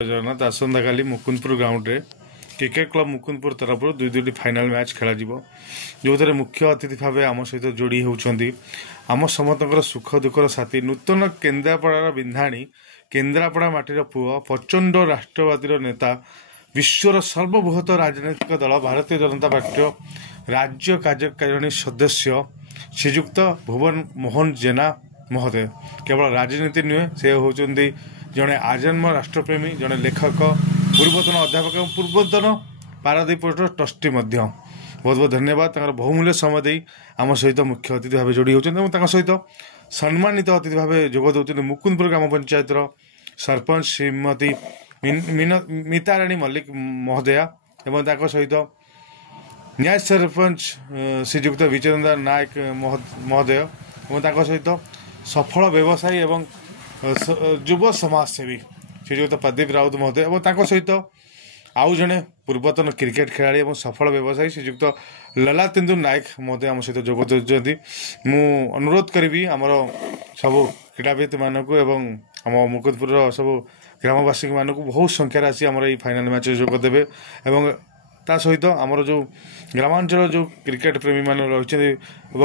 जगन्नाथ आसंता काली Mukundpur ground रे cricket club Mukundpur तरफ दुईटी final match खेल जो मुख्य अतिथि भाव आम सहित जोड़ी होती आम समस्त सुख दुखर साथी नूतन केन्द्रापड़ार विंधाणी केन्द्रापड़ा माटीर पुओ प्रचंड राष्ट्रवादी नेता विश्वर सर्वबृहत राजनैतिक दल भारतीय जनता पार्टी राज्य कार्यकारिणी सदस्य श्रीजुक्त भुवन मोहन जेना महोदय केवल राजनीति नुहे से होती जड़े आजन्म राष्ट्रप्रेमी जड़े लेखक पूर्वतन अध्यापक और पूर्वतन पारादीप ट्रस्टी बहुत बहुत धन्यवाद बहुमूल्य समय दे आम सहित मुख्य अतिथि भाव जोड़ी होती सहित सम्मानित अतिथि भाव जोग दौरान मुकुंदपुर ग्राम पंचायतर सरपंच श्रीमती मिताराणी मल्लिक महोदया एवं सहित न्याय सरपंच श्रीजुक्त विचेन्द्र नायक महोदय और सहित सफल व्यवसायी एवं युव समाजसेवी श्रीजुक्त प्रदीप राउत महोदय और सहित आउ जड़े पूर्वतन क्रिकेट खेलाड़ी और सफल व्यवसायी श्रीजुक्त लला तेन्दु नायक महोदय आम सहित जोग देते मु अनुरोध करी आमर सब क्रीड़ाविद मानक एवं आम मुकुंदपुर सब ग्रामवासी मानक बहुत संख्यार आसी आम फाइनाल मैच जोग देवे एवं ता सहित आमर जो ग्रामांचल जो क्रिकेट प्रेमी मान रही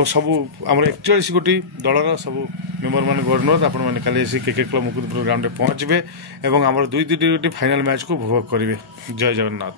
सब आम 41 गोटी दलर सब मेम्बर मान अनुरोध आपण मैंने काली क्रिकेट क्लब मुकुंदपुर ग्राउंड पहुँचे और आम दुईटी फाइनाल मैच को उपभोग करेंगे। जय जगन्नाथ।